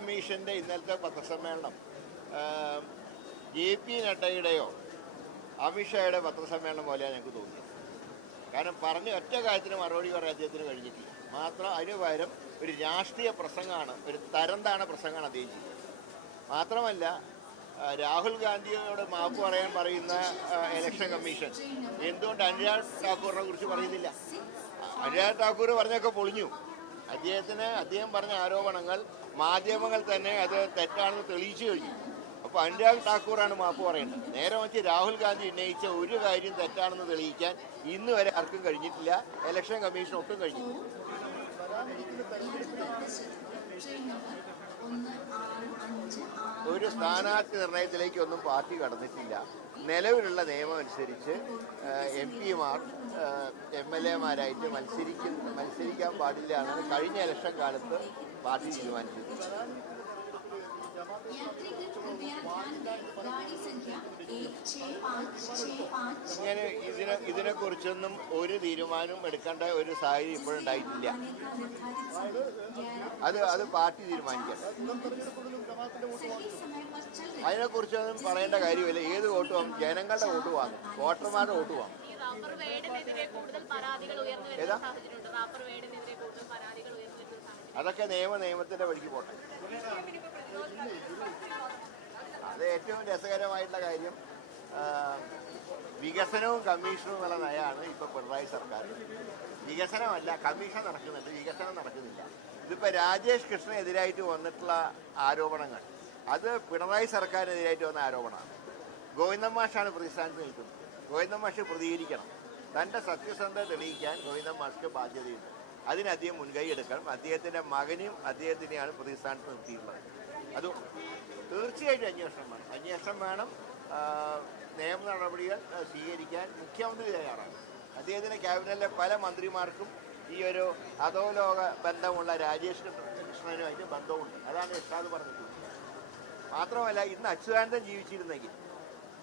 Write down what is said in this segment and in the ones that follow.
കമ്മീഷന്റെ ഇന്നലത്തെ പത്രസമ്മേളനം. ജെ പി നഡ്ഡയുടെയോ അമിത്ഷായുടെ പത്രസമ്മേളനം പോലെയാണ് ഞങ്ങൾക്ക് തോന്നിയത്. കാരണം പറഞ്ഞ ഒറ്റ കാര്യത്തിന് മറുപടി പറയാൻ അദ്ദേഹത്തിന് കഴിഞ്ഞിട്ടില്ല. മാത്രം അതിന് പകരം ഒരു രാഷ്ട്രീയ പ്രസംഗമാണ് ഒരു തരംതാണ പ്രസംഗമാണ് അദ്ദേഹം ചെയ്യുന്നത് മാത്രമല്ല രാഹുൽ ഗാന്ധിയോട് മാപ്പ് പറയാൻ പറയുന്ന ഇലക്ഷൻ കമ്മീഷൻ എന്തുകൊണ്ട് അനുരാഗ് ഠാക്കൂറിനെ കുറിച്ച് പറയുന്നില്ല? അനുരാഗ് ഠാക്കൂർ പറഞ്ഞൊക്കെ പൊളിഞ്ഞു. അദ്ദേഹത്തിന് അദ്ദേഹം പറഞ്ഞ ആരോപണങ്ങൾ മാധ്യമങ്ങൾ തന്നെ അത് തെറ്റാണെന്ന് തെളിയിച്ചു കഴിഞ്ഞു. അപ്പോൾ അനുരാഗ് ഠാക്കൂറാണ് മാപ്പ് പറയുന്നത് നേരെ വെച്ച് രാഹുൽ ഗാന്ധി ഉന്നയിച്ച ഒരു കാര്യം തെറ്റാണെന്ന് തെളിയിക്കാൻ ഇന്ന് വരെ ആർക്കും കഴിഞ്ഞിട്ടില്ല. ഇലക്ഷൻ കമ്മീഷൻ ഒട്ടും കഴിഞ്ഞിട്ടില്ല. ഒരു സ്ഥാനാർത്ഥി നിർണയത്തിലേക്കൊന്നും പാർട്ടി കടന്നിട്ടില്ല. നിലവിലുള്ള നിയമം അനുസരിച്ച് എം പിമാർ എം എൽ എമാരായിട്ട് മത്സരിക്കുന്ന മത്സരിക്കാൻ പാടില്ല എന്നാണ് കഴിഞ്ഞ ഇലക്ഷൻ കാലത്ത് പാർട്ടി തീരുമാനിച്ചത്. ഇങ്ങനെ ഇതിനെ ഇതിനെക്കുറിച്ചൊന്നും ഒരു തീരുമാനവും എടുക്കേണ്ട ഒരു സാഹചര്യം ഇപ്പോഴുണ്ടായിട്ടില്ല അത് അത് പാർട്ടി തീരുമാനിക്കട്ടെ. അതിനെക്കുറിച്ചൊന്നും പറയേണ്ട കാര്യമില്ല. ഏത് വോട്ട് വാങ്ങും? ജനങ്ങളുടെ വോട്ട് വാങ്ങും. വോട്ടർമാരുടെ വോട്ട് വാങ്ങും. അതൊക്കെ നിയമ നിയമത്തിന്റെ വഴിക്ക് പോട്ടെ. ഏറ്റവും രസകരമായിട്ടുള്ള കാര്യം വികസനവും കമ്മീഷനും എന്നുള്ള നയമാണ് ഇപ്പൊ പിണറായി സർക്കാർ. വികസനമല്ല കമ്മീഷൻ നടക്കുന്നുണ്ട് വികസനം നടക്കുന്നില്ല. ഇതിപ്പോ രാജേഷ് കൃഷ്ണനെതിരായിട്ട് വന്നിട്ടുള്ള ആരോപണങ്ങൾ. അത് പിണറായി സർക്കാരിനെതിരായിട്ട് വന്ന ആരോപണമാണ്. ഗോവിന്ദൻ മാഷാണ് പ്രതിസ്ഥാനത്ത് നിൽക്കുന്നത്. ഗോവിന്ദൻ മാഷ് പ്രതികരിക്കണം. തന്റെ സത്യസന്ധത തെളിയിക്കാൻ ഗോവിന്ദൻ മാഷ്ക്ക് ബാധ്യതയുണ്ട്. അതിന് അദ്ദേഹം മുൻകൈ എടുക്കണം. അദ്ദേഹത്തിന്റെ മകനും അദ്ദേഹത്തിനെയാണ് പ്രതിസ്ഥാനത്ത് നിർത്തിയിട്ടുള്ളത്. അത് തീർച്ചയായിട്ടും അന്വേഷണം വേണം. അന്വേഷണം വേണം. നിയമ നടപടികൾ സ്വീകരിക്കാൻ മുഖ്യമന്ത്രി തയ്യാറാണ്. അദ്ദേഹത്തിന്റെ ക്യാബിനറ്റിലെ പല മന്ത്രിമാർക്കും ഈ ഒരു അധോലോക ബന്ധമുള്ള രാജേഷ് കൃഷ്ണനുമായിട്ട് ബന്ധമുണ്ട്. അതാണ് ഇഷ്ടാദ് പറഞ്ഞിട്ടുള്ളത്. മാത്രമല്ല ഇന്ന് അച്യുതാനന്ദൻ ജീവിച്ചിരുന്നെങ്കിൽ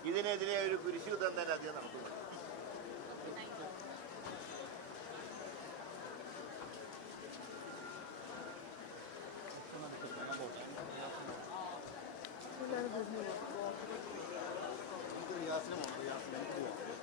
ഇതിനെതിരെ ഒരു കുരിശുദ്ധം തന്നെ അദ്ദേഹം നടത്തുന്നുണ്ട് 今天晚上回家肯定